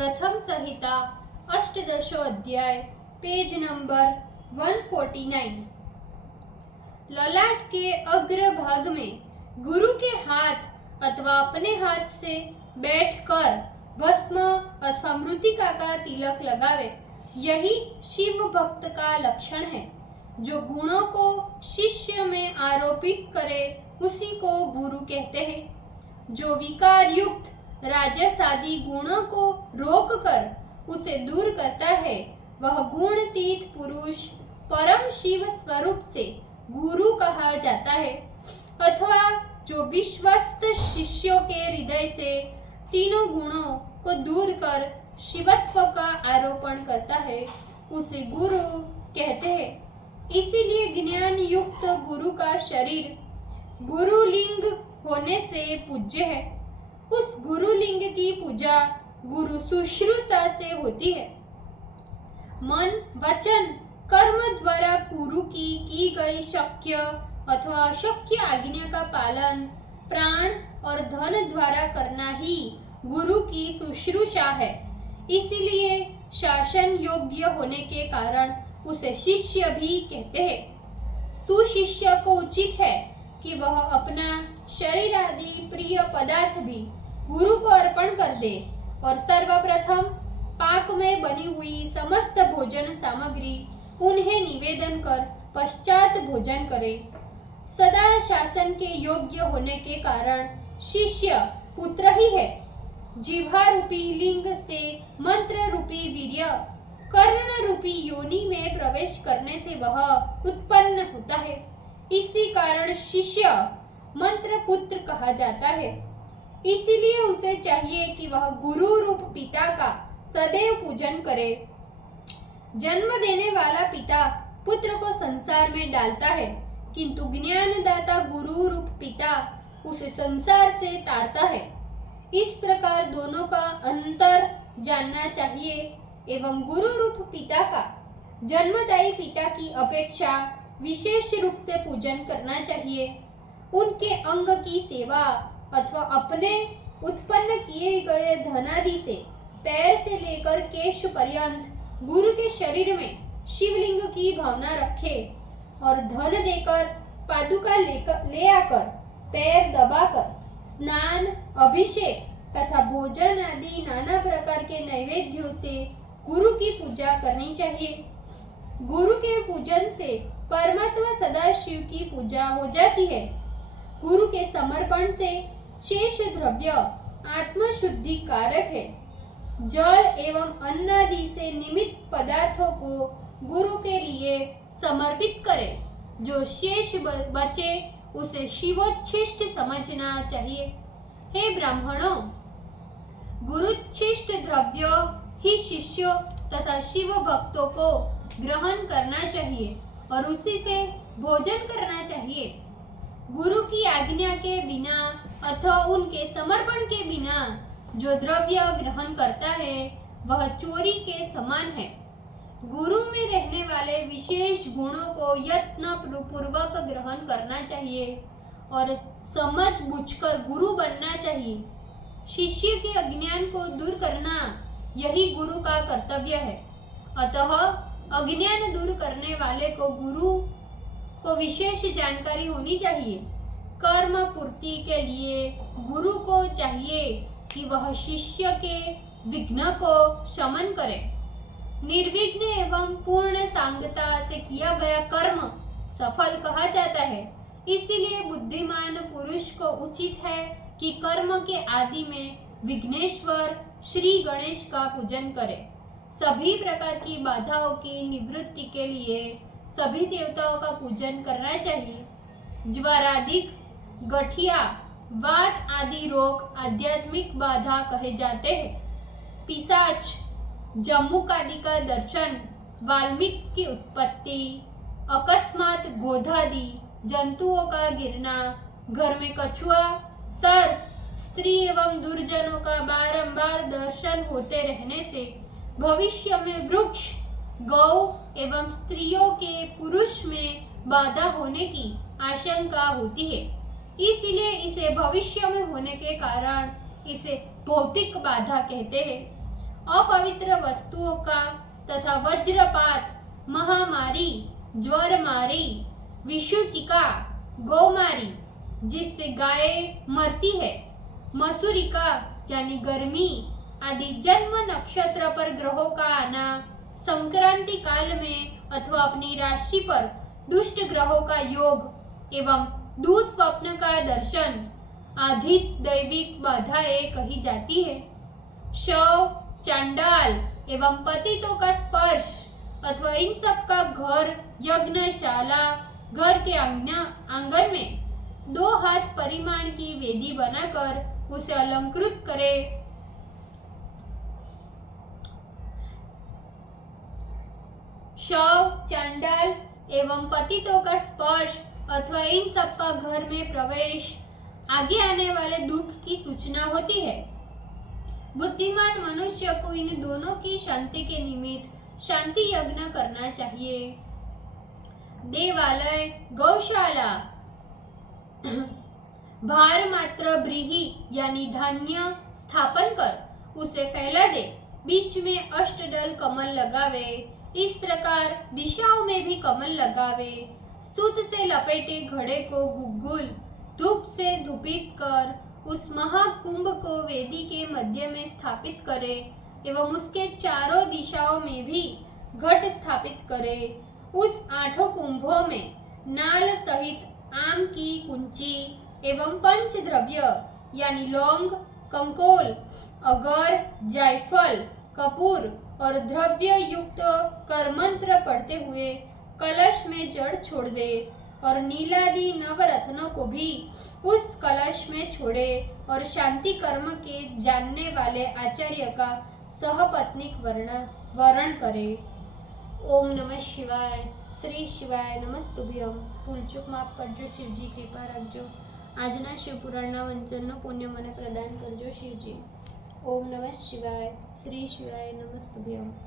प्रथम संहिता अष्टदशो अध्याय page number 149। ललाट के अग्र भाग में गुरु के हाथ अथवा अपने हाथ से बैठकर भस्म अथवा मृतिका का तिलक लगावे, यही शिव भक्त का लक्षण है। जो गुणों को शिष्य में आरोपित करे उसी को गुरु कहते हैं। जो विकार युक्त राजस आदि गुणों को रोककर उसे दूर करता है, वह गुणतीत पुरुष परम शिव स्वरूप से गुरु कहा जाता है। अथवा जो विश्वस्त शिष्यों के हृदय से तीनों गुणों को दूर कर शिवत्व का आरोपण करता है, उसे गुरु कहते हैं। इसीलिए ज्ञान युक्त गुरु का शरीर गुरुलिंग होने से पूज्य है। उस गुरुलिंग की पूजा गुरु शुश्रूषा से होती है। मन वचन कर्म द्वारा गुरु की गई शक्य अथवा अशक्य आज्ञा का पालन प्राण और धन द्वारा करना ही गुरु की शुश्रूषा है। इसीलिए शासन योग्य होने के कारण उसे शिष्य भी कहते हैं। सुशिष्य को उचित है कि वह अपना शरीर आदि प्रिय पदार्थ भी गुरु को अर्पण कर दे और सर्वप्रथम पाक में बनी हुई समस्त भोजन सामग्री उन्हें निवेदन कर पश्चात भोजन करे। सदा शासन के योग्य होने के कारण शिष्य पुत्र ही है। जिह्वा रूपी लिंग से मंत्र रूपी वीर्य कर्ण रूपी योनि में प्रवेश करने से वह उत्पन्न होता है। इसी कारण शिष्य मंत्र पुत्र कहा जाता है। इसीलिए उसे चाहिए कि वह गुरु रूप पिता का सदैव पूजन करे। जन्म देने वाला पिता पुत्र को संसार में डालता है, किंतु ज्ञानदाता गुरु रूप पिता उसे संसार से तारता है। इस प्रकार दोनों का अंतर जानना चाहिए एवं गुरु रूप पिता का जन्मदायी पिता की अपेक्षा विशेष रूप से पूजन करना चाहिए। उनके अंग की सेवा अथवा अपने उत्पन्न किए गए धनादि से पैर से लेकर केश पर्यंत गुरु के शरीर में शिवलिंग की भावना रखे और धन देकर पादुका ले आकर पैर दबाकर स्नान अभिषेक तथा भोजन आदि नाना प्रकार के नैवेद्यों से गुरु की पूजा करनी चाहिए। गुरु के पूजन से परमात्मा सदाशिव की पूजा हो जाती है। गुरु के समर्पण से शेष द्रव्य आत्मशुद्धि कारक है। जल एवं अन्न आदि से निमित्त पदार्थों को गुरु के लिए समर्पित करे। जो शेष बचे उसे शिवोच्छिष्ट समझना चाहिए। हे ब्राह्मणों, गुरुच्छिष्ट द्रव्य ही शिष्यों तथा शिव भक्तों को ग्रहण करना चाहिए और उसी से भोजन करना चाहिए। गुरु की आज्ञा के बिना अथवा उनके समर्पण के बिना जो द्रव्य ग्रहण करता है वह चोरी के समान है। गुरु में रहने वाले विशेष गुणों को यत्न पूर्वक ग्रहण करना चाहिए और समझ बूझकर गुरु बनना चाहिए। शिष्य के अज्ञान को दूर करना यही गुरु का कर्तव्य है। अतः अज्ञान दूर करने वाले को गुरु को विशेष जानकारी होनी चाहिए। कर्म पूर्ति के लिए गुरु को चाहिए कि वह शिष्य के विघ्न को शमन करे। निर्विघ्न एवं पूर्ण सांगता से किया गया कर्म सफल कहा जाता है। इसीलिए बुद्धिमान पुरुष को उचित है कि कर्म के आदि में विघ्नेश्वर श्री गणेश का पूजन करे। सभी प्रकार की बाधाओं की निवृत्ति के लिए सभी देवताओं का पूजन करना चाहिए। ज्वराधिक गठिया वात आदि रोग आध्यात्मिक बाधा कहे जाते हैं। पिशाच जम्मुक आदि का दर्शन, वाल्मीकि की उत्पत्ति, अकस्मात गोधादि जंतुओं का गिरना, घर में कछुआ सर्प स्त्री एवं दुर्जनों का बारंबार दर्शन होते रहने से भविष्य में वृक्ष गौ एवं स्त्रियों के पुरुष में बाधा होने की आशंका होती है। इसीलिए इसे भविष्य में होने के कारण इसे भौतिक बाधा कहते हैं। अपवित्र वस्तुओं का तथा वज्रपात, महामारी, ज्वरमारी, विषुचिका, गौमारी जिससे गायें मरती है, मसूरिका यानी गर्मी आदि जन्म नक्षत्र पर ग्रहों का आना, संक्रांति काल में अथवा अपनी राशि पर दुष्ट ग्रहों का योग एवं दुस्वप्न का दर्शन आदि दैविक बाधाएं कही जाती है। शव, चांडाल एवं पतितों का स्पर्श अथवा इन सब का घर, यज्ञशाला, घर के आंगन में 2 हाथ परिमाण की वेदी बनाकर उसे अलंकृत करे। शव, चांडाल एवं पतितों का स्पर्श अथवा इन सब का घर में प्रवेश आगे आने वाले दुख की सूचना होती है। बुद्धिमान मनुष्य को इन दोनों की शांति के निमित्त शांति यज्ञ करना चाहिए। देवालय, गौशाला, भार मात्र ब्रीही यानी धान्य स्थापन कर उसे फैला दे। बीच में अष्टदल कमल लगावे। इस प्रकार दिशाओं में भी कमल लगावे। सूत से लपेटे घड़े को गुग्गुल धूप से धूपित कर उस महाकुंभ को वेदी के मध्य में स्थापित करे एवं उसके चारों दिशाओं में भी घट स्थापित करे। उस 8 कुंभों में नाल सहित आम की कुंची एवं पंच द्रव्य यानी लौंग, कंकोल, अगर, जायफल, कपूर और द्रव्य युक्त करमंत्र पढ़ते हुए कलश में जड़ छोड़ दे और नीलादि नवरत्नों को भी उस कलश में छोड़े और शांति कर्म के जानने वाले आचार्य का सहपत्निक वर्ण करे। ओम नमः शिवाय। श्री शिवाय नमस्तुभ्यम। भूल चूक माफ करजो शिवजी, कृपा रखजो। આજના શિવપુરાણના વંચનનો પુણ્ય મને પ્રદાન કરજો શિવજી। ઓમ નમઃ શિવાય। શ્રી શિવાય નમસ્તુભ્યમ।